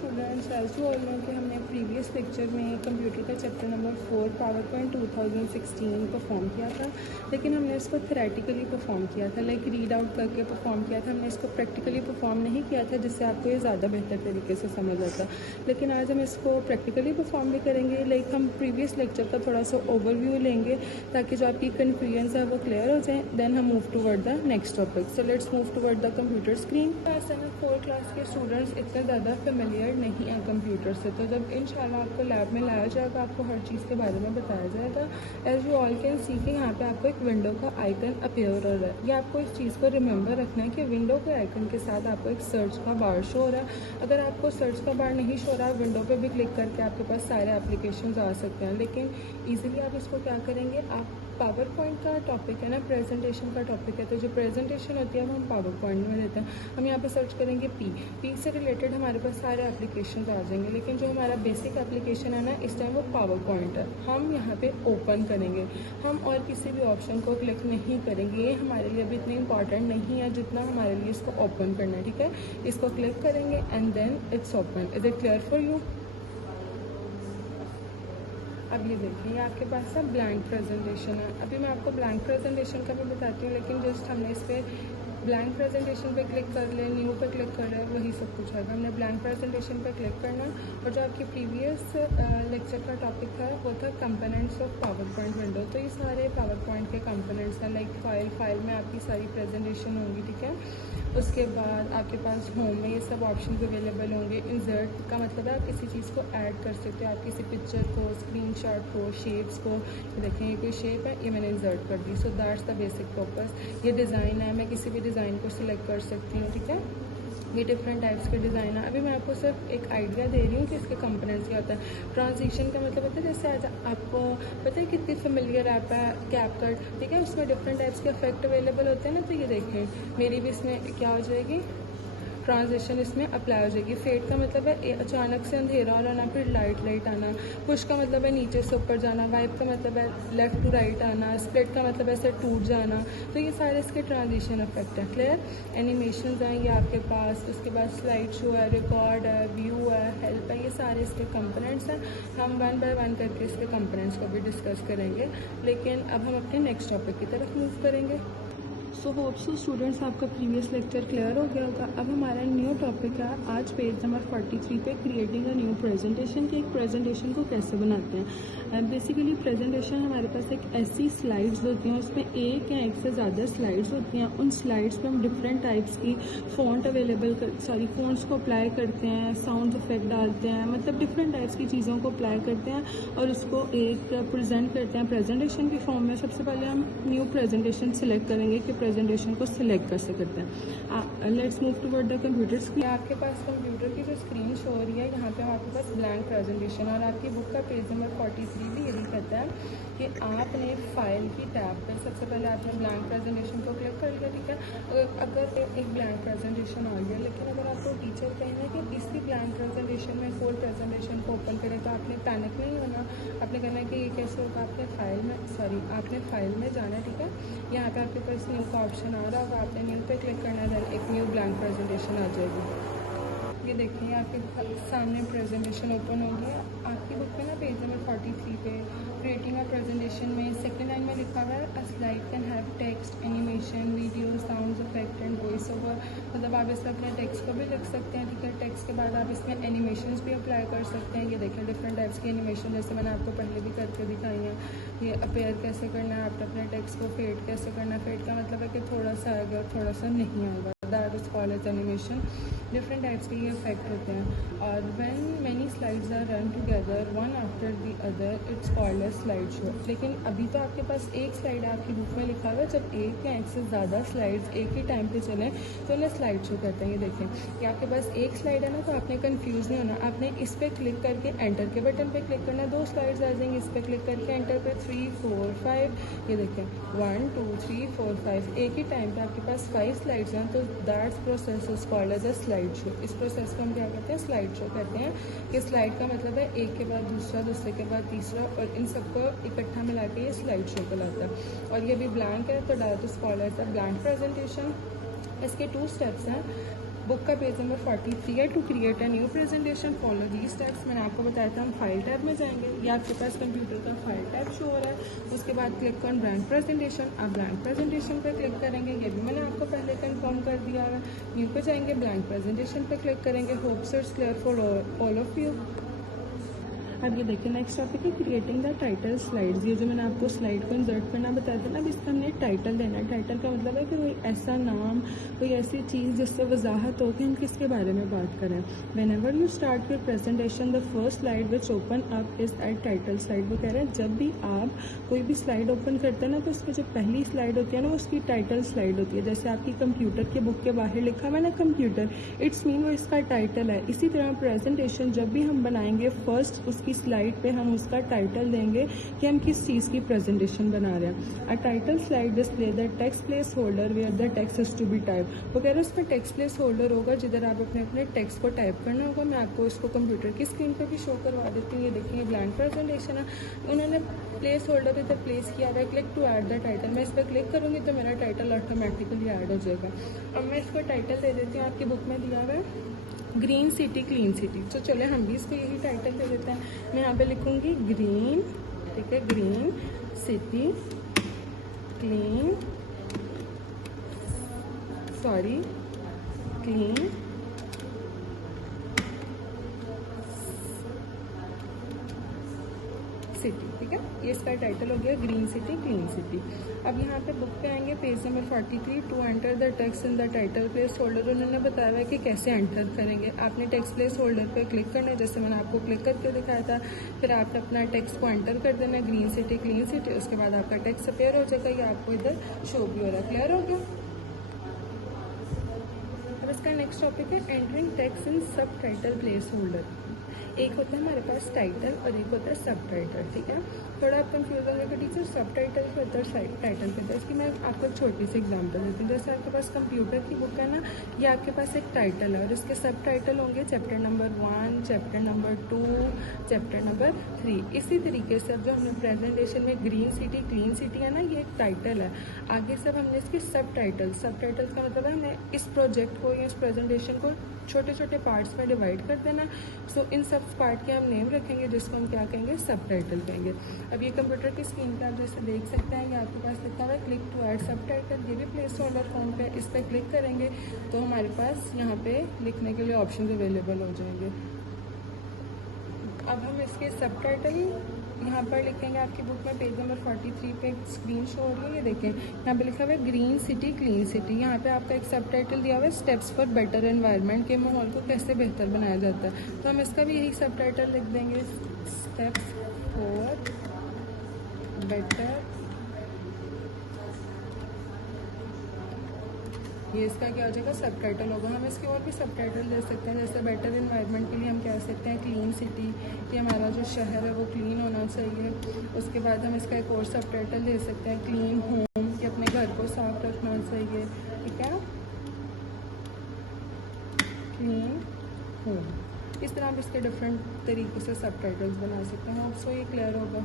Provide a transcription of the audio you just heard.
Students, as you all know कि हमने previous lecture में कंप्यूटर का chapter number 4 power point 2016 perform किया था, लेकिन हमने इसको थेरेटिकली परफॉर्म किया था, लाइक रीड आउट करके परफॉर्म किया था। हमने इसको प्रैक्टिकली परफॉर्म नहीं किया था, जिससे आपको ये ज़्यादा बेहतर तरीके से समझ आता। लेकिन आज हम इसको प्रैक्टिकली परफॉर्म भी करेंगे। लाइक हम प्रीवियस लेक्चर का थोड़ा सा ओवरव्यू लेंगे ताकि जो आपकी कन्फ्यूजन है वो क्लियर हो जाए। देन हम move toward the next topic. So let's move toward the computer screen. Class 4 class के स्टूडेंट्स इतना ज़्यादा फेमिलियर नहीं है कंप्यूटर से, तो जब इंशाल्लाह आपको लैब में लाया जाएगा आपको हर चीज़ के बारे में बताया जाएगा। As you all can see कि यहाँ पे आपको एक विंडो का आइकन अपीयर हो रहा है। ये आपको इस चीज़ को रिमेंबर रखना है कि विंडो के आइकन के साथ आपको एक सर्च का बार शो हो रहा है। अगर आपको सर्च का बार नहीं शो रहा है, विंडो पे भी क्लिक करके आपके पास सारे एप्लीकेशंस आ सकते हैं, लेकिन ईजिली आप इसको क्या करेंगे, आप पावर पॉइंट का टॉपिक है ना, प्रेजेंटेशन का टॉपिक है, तो जो प्रेजेंटेशन होती है वो हम पावर पॉइंट में देते हैं। हम यहाँ पे सर्च करेंगे पी से रिलेटेड हमारे पास सारे एप्लीकेशन आ जाएंगे, लेकिन जो हमारा बेसिक एप्लीकेशन है ना इस टाइम वो पावर पॉइंट है। हम यहाँ पे ओपन करेंगे, हम और किसी भी ऑप्शन को क्लिक नहीं करेंगे। ये हमारे लिए अभी इतनी इंपॉर्टेंट नहीं है जितना हमारे लिए इसको ओपन करना है, ठीक है। इसको क्लिक करेंगे and then it's open. Is it clear for you? अब ये देखिए, ये आपके पास ना ब्लैंक प्रेजेंटेशन है। अभी मैं आपको ब्लैंक प्रेजेंटेशन का भी बताती हूँ, लेकिन जस्ट हमने इस पर ब्लैंक प्रेजेंटेशन पे क्लिक कर ले, न्यू पे क्लिक कर रहे हैं, वही सब कुछ आएगा। हमने ब्लैंक प्रेजेंटेशन पे क्लिक करना, और जो आपकी प्रीवियस लेक्चर का टॉपिक था वो था components of power point window. तो ये सारे पावर पॉइंट के कंपोनेंट्स हैं, लाइक फाइल में आपकी सारी प्रेजेंटेशन होंगी, ठीक है। उसके बाद आपके पास होम में ये सब ऑप्शन अवेलेबल होंगे। इंसर्ट का मतलब है आप किसी चीज़ को ऐड कर सकते हो, आप किसी पिक्चर को, स्क्रीनशॉट को, शेप्स को। देखें ये कोई शेप है, ये मैंने इंसर्ट कर दी। So that's the basic purpose. ये डिज़ाइन है, मैं किसी भी डिज़ाइन को सिलेक्ट कर सकती हूँ, ठीक है। ये डिफरेंट टाइप्स के डिज़ाइन है। अभी मैं आपको सिर्फ एक आइडिया दे रही हूँ कि इसके कंपोनेंट्स क्या होता है। ट्रांजिशन का मतलब होता है, जैसे आज आपको पता है कितनी फेमिलियर ऐप है कैपकट, ठीक है। उसमें डिफरेंट टाइप्स के इफेक्ट अवेलेबल होते हैं ना, तो ये देखें मेरी भी इसमें क्या हो जाएगी, ट्रांजिशन इसमें अप्लाई हो जाएगी। फेड का मतलब है अचानक से अंधेरा हो आना, फिर लाइट आना। पुश का मतलब है नीचे से ऊपर जाना। वाइप का मतलब है लेफ्ट टू राइट आना। स्प्लिट का मतलब है ऐसे टूट जाना। तो ये सारे इसके ट्रांजिशन इफेक्ट है। क्लियर? एनिमेशन आएंगे आपके पास, उसके बाद स्लाइड शो है, रिकॉर्ड है, व्यू है, हेल्प है, ये सारे इसके कंपोनेंट्स हैं। हम वन बाय वन करके इसके कंपोनेंट्स को भी डिस्कस करेंगे, लेकिन अब हम अपने नेक्स्ट टॉपिक की तरफ मूव करेंगे। सो होप सो स्टूडेंट्स आपका प्रीवियस लेक्चर क्लियर हो गया होगा। अब हमारा न्यू टॉपिक है आज पेज नंबर 43 पे, क्रिएटिंग अ न्यू प्रेजेंटेशन। कि एक प्रेजेंटेशन को कैसे बनाते हैं। बेसिकली प्रेजेंटेशन हमारे पास एक ऐसी स्लाइड्स होती हैं, उसमें एक या एक से ज़्यादा स्लाइड्स होती हैं। उन स्लाइड्स पे हम डिफरेंट टाइप्स की फ़ॉन्ट्स को अप्लाई करते हैं, साउंड इफेक्ट डालते हैं, मतलब डिफरेंट टाइप्स की चीज़ों को अप्लाई करते हैं और उसको एक प्रेजेंट करते हैं प्रेजेंटेशन के फॉर्म में। सबसे पहले हम न्यू प्रेजेंटेशन सिलेक्ट करेंगे कि प्रेजेंटेशन को सिलेक्ट कैसे करते हैं। Let's move toward the computer screen. आपके पास कंप्यूटर की जो स्क्रीन शो हो रही है, यहाँ पे आपके पास ब्लैंक प्रेजेंटेशन, और आपकी बुक का पेज नंबर 43 भी यही कहता है कि आपने फाइल की टैब पे सबसे पहले आपने ब्लैंक प्रेजेंटेशन को क्लिक कर लिया, ठीक है। अगर एक ब्लैंक प्रेजेंटेशन आ गया, लेकिन अगर आपको टीचर कहेंगे कि इसी ब्लैंक प्रेजेंटेशन में फुल प्रेजेंटेशन को ओपन करें, तो आपने पैनिक नहीं होना। आपने कहना है कि ये कैसे होगा, आपने फाइल में जाना है, ठीक है। यहाँ पे आपके पास न्यू का ऑप्शन आ रहा होगा, आपने न्यू पे क्लिक करना है, देन एक न्यू ब्लैंक प्रेजेंटेशन आ जाएगी। ये देखिए आपके सामने प्रेजेंटेशन ओपन हो गया। आपकी बुक में ना पेज नंबर 43 पे क्रिएटिंग अ प्रेजेंटेशन में सेकंड लाइन में लिखा हुआ है अ slide can have text, animation, video, sound effect and voice over. मतलब आप इसमें अपने टेक्स्ट को भी लिख सकते हैं, ठीक है। टेक्स्ट के बाद आप इसमें एनिमेशंस भी अप्लाई कर सकते हैं। ये देखिए डिफरेंट टाइप्स की एनिमेशन, जैसे मैंने आपको पहले भी करके दिखाई है। ये अपेयर कैसे करना है, आपने अपने टेक्स्ट को फेड कैसे करना है। फेड का मतलब है कि थोड़ा सा आएगा और थोड़ा सा नहीं आएगा, that is called as animation. Different types के ये इफेक्ट होते हैं। और when many slides are run together one after the other it's called as slide show. लेकिन अभी तो आपके पास एक स्लाइड है, आपकी बुक में लिखा हुआ है जब एक या एक से ज़्यादा स्लाइड्स एक ही टाइम पे चलें तो उन्हें स्लाइड शो कहते हैं। ये देखें कि आपके पास एक स्लाइड है ना, तो आपने कन्फ्यूज़ नहीं होना। आपने इस पर क्लिक करके एंटर के बटन पे क्लिक करना, 2 स्लाइड्स आ जाएंगे। इस पर क्लिक करके एंटर पे 3 4 5, ये देखें 1 2 3 4 5, एक ही टाइम पे आपके पास 5 स्लाइड्स हैं, तो that's process is called as a slide show. इस प्रोसेस को हम क्या कहते हैं, स्लाइड शो कहते हैं। कि स्लाइड का मतलब है एक के बाद दूसरा, दूसरे के बाद तीसरा, और इन सबको इकट्ठा मिला के ये स्लाइड शो कहलाता है। और ये भी ब्लैंक है, तो that is called as a blank presentation. इसके 2 स्टेप्स हैं। बुक का पेज नंबर 43 है। To create a new presentation follow the steps. मैंने आपको बताया था हम फाइल टैब में जाएंगे, या आपके पास कंप्यूटर का फाइल टैब शो हो रहा है। उसके बाद क्लिक ऑन ब्लैंक प्रेजेंटेशन। आप ब्लैंक प्रेजेंटेशन पर क्लिक करेंगे, ये भी मैंने आपको पहले कंफर्म कर दिया है। न्यू पे जाएंगे, ब्लैंक प्रेजेंटेशन पर क्लिक करेंगे। Hopes it's clear for all of you. अब ये देखिए नेक्स्ट टॉपिक है क्रिएटिंग द टाइटल स्लाइड्स। ये जो मैंने आपको स्लाइड को इंसर्ट करना बताया था ना, अब इसका हमने टाइटल देना है। टाइटल का मतलब है कि कोई ऐसा नाम, कोई ऐसी चीज़ जिससे वजाहत हो कि हम किसके बारे में बात करें। Whenever you start your presentation the first slide which open up is at title slide. वो कह रहे हैं जब भी आप कोई भी स्लाइड ओपन करते हैं ना, तो उसमें जो पहली स्लाइड होती है ना, वो उसकी टाइटल स्लाइड होती है। जैसे आपकी कंप्यूटर के बुक के बाहर लिखा हुआ है ना कंप्यूटर, इट्स मीन वो इसका टाइटल है। इसी तरह प्रेजेंटेशन जब भी हम बनाएंगे, फर्स्ट उसकी स्लाइड पे हम उसका टाइटल देंगे कि हम किस चीज़ की प्रेजेंटेशन बना रहे हैं। A title slide display the text place holder where the text is to be type. वो कह रहे हैं उसमें टेक्स्ट प्लेस होल्डर होगा जिधर आप अपने टेक्स्ट को टाइप करना होगा। मैं आपको इसको कंप्यूटर की स्क्रीन पर भी शो करवा देती हूँ। ये देखिए ब्लैंक प्रेजेंटेशन है, उन्होंने प्लेस होल्डर इधर प्लेस किया हुआ है। Click to add the title. मैं इस पर क्लिक करूँगी तो मेरा टाइटल ऑटोमेटिकली ऐड हो जाएगा। अब मैं इसको टाइटल दे देती हूँ, आपकी बुक में दिया हुआ है ग्रीन सिटी क्लीन सिटी। तो चले हम भी इसको यही टाइटल दे देते हैं। मैं यहाँ पे लिखूंगी ग्रीन, ठीक है, green city clean, sorry clean city, ठीक है। ये इसका टाइटल हो गया ग्रीन सिटी क्लीन सिटी। अब यहाँ पे बुक पे आएंगे, page number 43। To enter the text in the title place holder. उन्होंने बताया है कि कैसे एंटर करेंगे। आपने टेक्स्ट प्लेस होल्डर पे क्लिक करना है, जैसे मैंने आपको क्लिक करके दिखाया था। फिर आपने अपना टेक्स्ट को एंटर कर देना है, ग्रीन सिटी क्लीन सिटी। उसके बाद आपका टेक्स्ट अपेयर हो जाएगा, ये आपको इधर शो भी हो रहा है। क्लियर हो गया। अब इसका नेक्स्ट टॉपिक है एंटरिंग टेक्स्ट इन सब टाइटल प्लेस होल्डर। एक होता है हमारे पास टाइटल और एक होता है सब टाइटल, ठीक है। थोड़ा आप कंफ्यूज होंगे कि टीचर सब टाइटल के होता है टाइटल के होता है। इसकी मैं आपको एक छोटी सी एग्जांपल देती हूँ। जैसे आपके पास कंप्यूटर की बुक है ना, ये आपके पास एक टाइटल है और इसके सब टाइटल होंगे chapter number 1, chapter number 2, chapter number 3। इसी तरीके से अब जो हमने प्रेजेंटेशन में ग्रीन सिटी क्लीन सिटी है ना, ये एक टाइटल है। आगे सब हमने इसके सब टाइटल्स का मतलब है हमें इस प्रोजेक्ट को या इस प्रेजेंटेशन को छोटे छोटे पार्ट्स में डिवाइड कर देना। सो इन सब पार्ट के हम नेम रखेंगे जिसको हम क्या कहेंगे, सब टाइटल कहेंगे। अब ये कंप्यूटर की स्क्रीन पे आप जैसे देख सकते हैं, ये आपके पास लिखा हुआ है क्लिक टू ऐड सब टाइटल। ये भी प्लेस होल्डर फॉर्म पे, इस पर क्लिक करेंगे तो हमारे पास यहाँ पे लिखने के लिए ऑप्शन अवेलेबल हो जाएंगे। अब हम इसके सब टाइटल यहाँ पर लिखेंगे। आपकी बुक में पेज नंबर 43 पे स्क्रीन शो हो रही है, ये देखें यहाँ पे लिखा हुआ है ग्रीन सिटी क्लीन सिटी। यहाँ पे आपका एक सब टाइटल दिया हुआ है स्टेप्स फॉर बेटर एनवायरनमेंट, के माहौल को कैसे बेहतर बनाया जाता है। तो हम इसका भी यही सब टाइटल लिख देंगे, स्टेप्स फॉर बेटर। ये इसका क्या हो जाएगा, सब टाइटल होगा। हम इसके और भी सब टाइटल दे सकते हैं, जैसे बेटर एनवायरनमेंट के लिए हम कह सकते हैं क्लीन सिटी, कि हमारा जो शहर है वो क्लीन होना चाहिए। उसके बाद हम इसका एक और सब टाइटल दे सकते हैं क्लीन होम, कि अपने घर को साफ रखना चाहिए, ठीक है, क्लीन होम। इस तरह आप इसके डिफरेंट तरीक़ों से सब टाइटल्स बना सकते हैं। आपको ये क्लियर होगा।